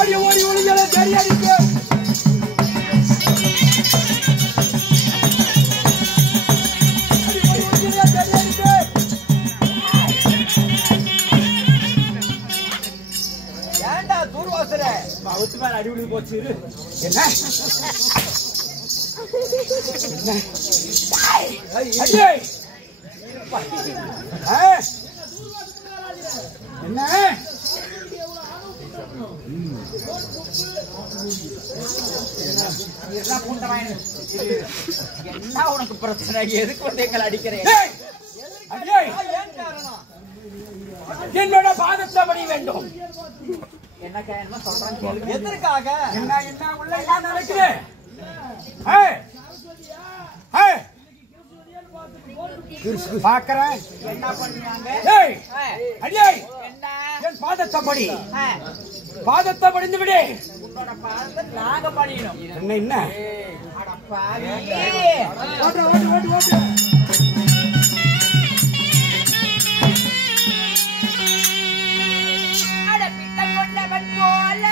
அடி ஓடி ஒளிஞ்சல தெரியாதிக்கு ஏண்டா தூர்வாசர அவத்து மேல அடி விழுந்து போச்சு என்ன என்ன என்ன உனக்கு பிரச்சனை? எதுக்கு வந்து எங்களை அடிக்கிறேன்? என்னோட பாதத்தை படி வேண்டும். என்ன சொல்றேன்? எதற்காக? என்ன என்ன உள்ள என்ன நடக்குது? பாக்குறேன் என்ன பண்ணுவாங்க? என் பாதத்தை படி. பாதத்தை படிந்து விடு. உன்னோட பாதத்தை நாங்க படிக்கணும். என்ன என்ன? அட பாவி. ஓட்டு ஓட்டு ஓட்டு ஓட்டு. அட பிட்ட கொண்டவன் போல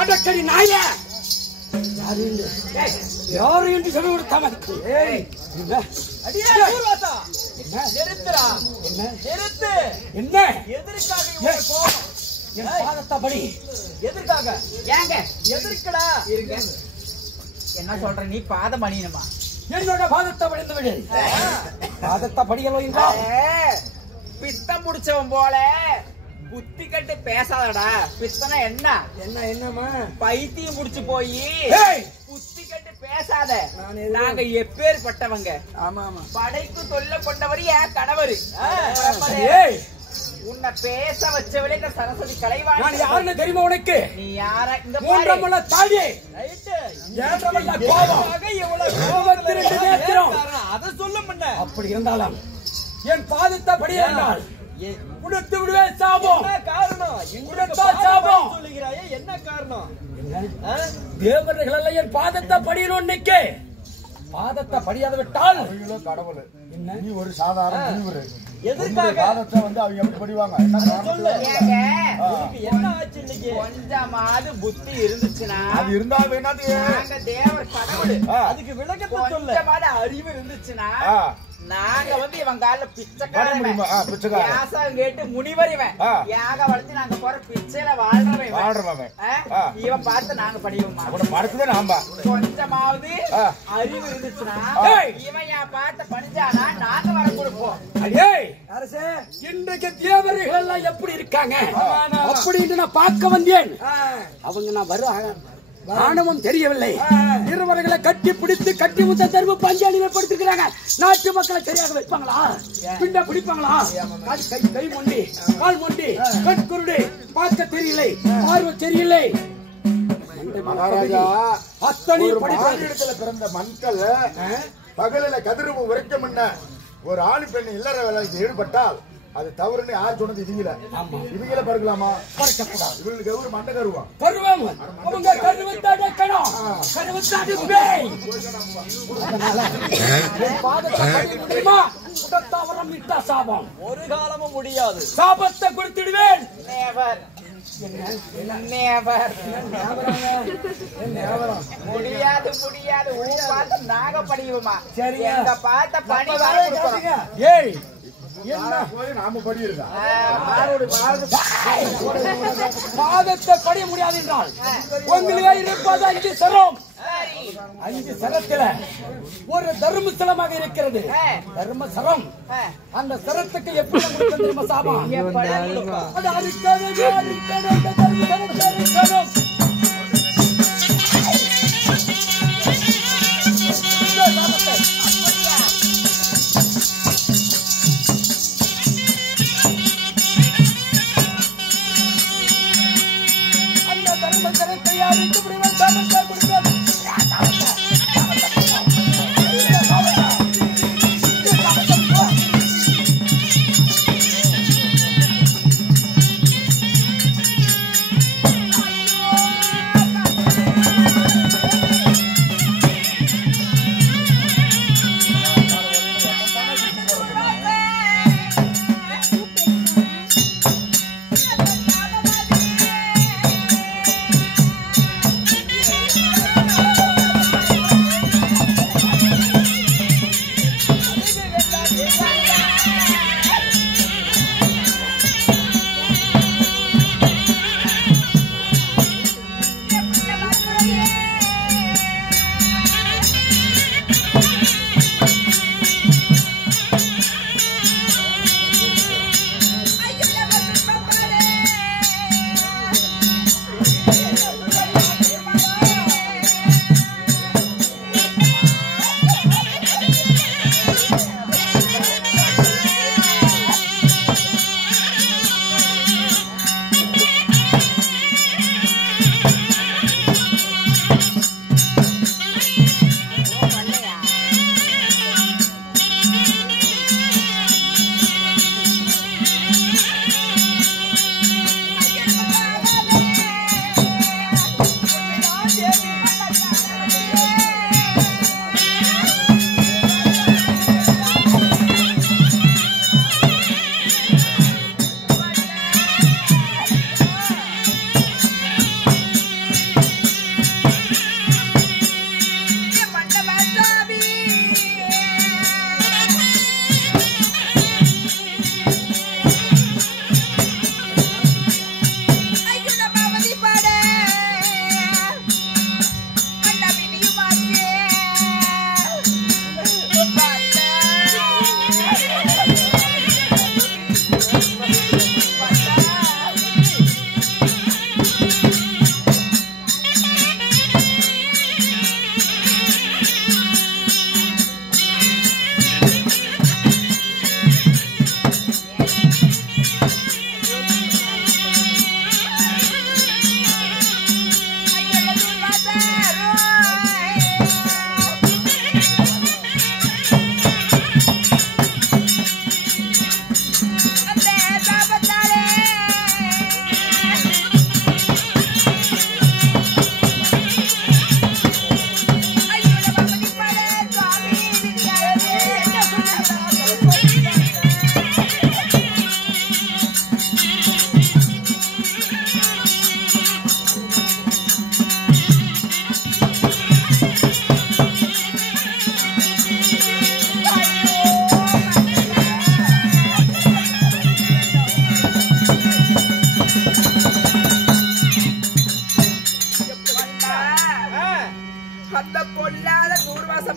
அடக்கடி நாய யாரு என்று சொல்லி கொடுத்தாம என்ன என் பாதத்தை படி. எதற்காக? ஏங்க எதற்கடா இருங்க? என்ன சொல்ற? நீ பாதம் அணியணுமா? என்னோட பாதத்தை படிந்து விடு. பாதத்தை படியலோ பித்தம் முடிச்சவன் போல புத்தி கட்டு பேசாதடா. பித்தனா என்ன? என்ன என்னமா பைத்தியம் முடிச்சு போய் புத்தி கட்டு பேசாத. நாங்க எப்பேற்பட்டவங்க? ஆமா ஆமா படைக்கு தொல்லை கொண்டவர் என் கணவர். உன்னை பேச வச்சவளே இந்த சரஸ்வதி கலைவாணி. நான் யாருன்னு தெரியுமா உனக்கு? நீ யார? இந்த மூன்றமுள்ள தாடி அத சொல்ல முன்ன. அப்படி இருந்தாலும் என் பாதத்தை படியால் கொடுத்து விடுவேன். சாபம் காரணம்? சாபம் சொல்லுகிறாயே, என்ன காரணம்? தேவர்கள் எல்லாம் என் பாதத்தை படியணும். இன்னைக்கு பாதத்தை படியாத விட்டால் கடவுள் என்ன? நீ ஒரு சாதாரண முனிவர். எதற்காக பாதத்தை வந்து அவங்க எப்படி படிவாங்க? என்ன ஆச்சு இன்னைக்கு? கொஞ்சமாவது புத்தி இருந்துச்சுன்னா அது இருந்தா வேணாது. நாங்க தேவர் கடவுள். அதுக்கு விளக்கத்தை சொல்லு. கொஞ்சமாவது அறிவு இருந்துச்சுன்னா நாங்க வந்து இவன் கால பிச்சைக்காரன் கேட்டு முனிவர். இவன் யாக வளர்த்து நாங்க போற பிச்சையில வாழ்றவன். இவன் பார்த்து நாங்க படிவோமா? கொஞ்சமாவது அறிவு இருந்துச்சுன்னா இவன் என் பார்த்து படிச்சானா நாங்க வர கொடுப்போம். இன்றைக்கு தேவர்கள் எல்லாம் எப்படி இருக்காங்க அப்படின்னு நான் பார்க்க வந்தேன். அவங்க நான் வருவாங்க ஆணவம் தெரியவில்லை. இருவர்களை கட்டி பிடித்து கட்டி முத்த தருவு பஞ்சு அடிமைப்படுத்திருக்கிறாங்க. நாட்டு மக்களை சரியாக வைப்பாங்களா? பிண்ட பிடிப்பாங்களா? கை மொண்டி கால் மொண்டி கட்குருடு பார்க்க தெரியலை, பார்வை தெரியலை. மகாராஜா அத்தனை இடத்துல பிறந்த மண்கள் பகலில கதிரவு உரைக்கும் என்ன ஒரு ஆண் பெண் இல்லற வேலைக்கு ஈடுபட்டால் அது தவறுன்னு யார் சொன்னது? இவங்கள இவங்கள பறக்கலாமா? பறக்கக்கூடாது. இவங்களுக்கு எவ்வளவு மண்டை கருவான் பருவம் அவங்க கருவத்தாட கணம் கருவத்தாடு பேய். அதனால என் பாதத்தை கடி முடியுமா? உடத்தாவரம் இட்டா சாபம் ஒரு காலமும் முடியாது. சாபத்தை கொடுத்துடுவேன். நேவர் நேவர் முடியாது முடியாது. ஊ பார்த்து நாங்க படியுமா? சரி, எங்க பார்த்த பணி வர. ஏய் என்ன போய் நாம படி இருக்கா? பாதத்தை படிய முடியாது என்றால் உங்களுக்கே இருப்பது 5 சரம். 5 சரத்துல ஒரு தர்மஸ்தலமாக இருக்கிறது. தர்மசரம். அந்த சரத்துக்கு எப்படி தெரியுமா சாபம்? அது அறுக்கணும் தர்மசரம்.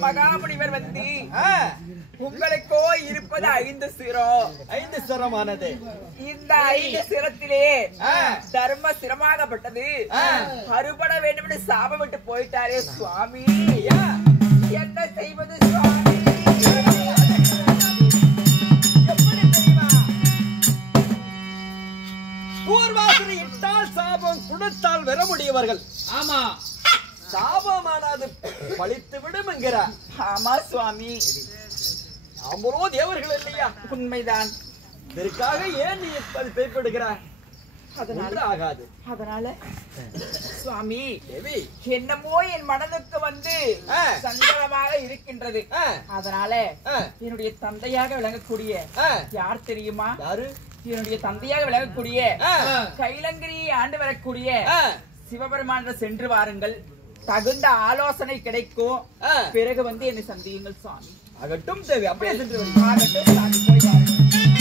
மகாமுனிவர் வந்து உங்களுக்கோ இருப்பது 5 சிரம். 5 சிரமானது. இந்த 5 சிரத்திலே தர்ம சிரமாகப்பட்டது அறுபட வேண்டும் என்று சாபமிட்டு போயிட்டாரே சுவாமி. என்ன செய்வது சுவாமி? எப்படி தெரியுமா? பூர்வாசனை இட்டால் சாபம் கொடுத்தால் வர முடியவர்கள். ஆமா, சாபமானது பழித்து விடும் என்கிறார். ஆமா சுவாமி, நாமளோ தேவர்கள் இல்லையா? உண்மைதான். இதற்காக ஏன் நீ இப்படி பேய்ப்படுகிறாய்? அதனால ஆகாது. அதனால சுவாமி தேவி, என்னமோ என் மனதுக்கு வந்து சங்கடமாக இருக்கின்றது. அதனால என்னுடைய தந்தையாக விளங்கக்கூடிய யார் தெரியுமா? யாரு? என்னுடைய தந்தையாக விளங்கக்கூடிய கைலங்கிரியை ஆண்டு வரக்கூடிய சிவபெருமான சென்று வாருங்கள், தகுந்த ஆலோசனை கிடைக்கும். பிறகு வந்து என்னை சந்தியுங்கள் சுவாமி. ஆகட்டும் தேவி, அப்படியே சென்று வருகிறேன். ஆகட்டும், சாமி, போய் வாருங்கள்.